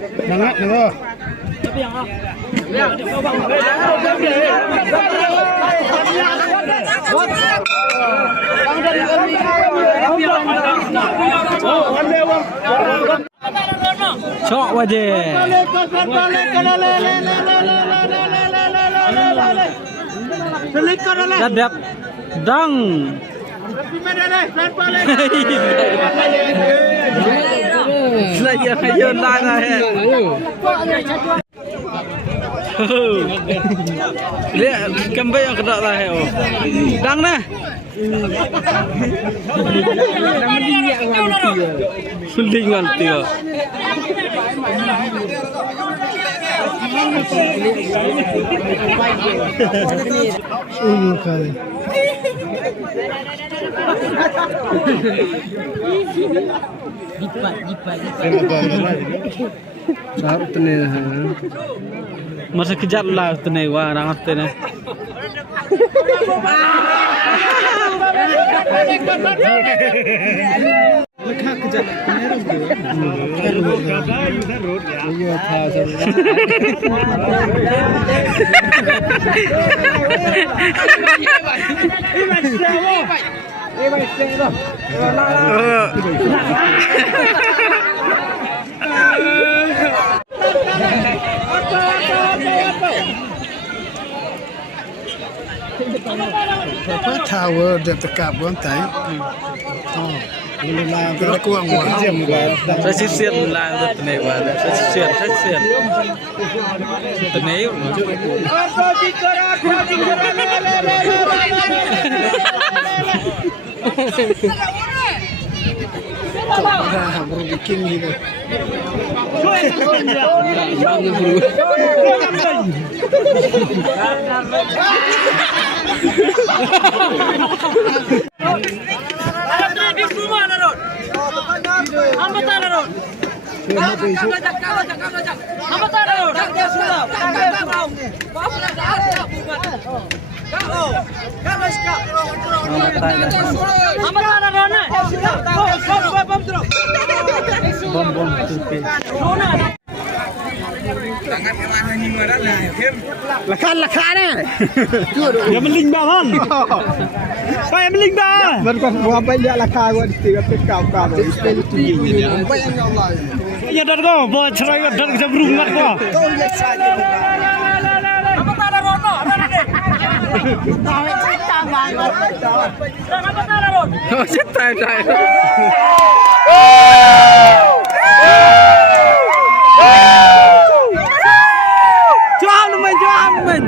Banget nih. Choh Waje. Dadap dang. Selaya ayun lang eh. Lihat kembali yang kedak lah oh. Dang nah. Sulingan tiga. Masa kejar lah tenai wah orang tenai. Lekah kejar Apa tower dia tekap bukan tai. Oh, ini lah terkuang wah. Saya sisir lah tenai wah. Saya sisir. Tenai. Baru bikin gitu. Bom tupi. Lekan ni. Yang meling bangan. Pak yang meling dah. Berkah buat banyak lekar gua di tiga tekap kau. Spell tu. Banyak Allah. Ya dah kau, bawa cerai dah kita berumah kau. Apa tak ada rono? Ada ni. Tahu cerita banget. Apa tak ada rono? Oh, cerita dah. Jual men.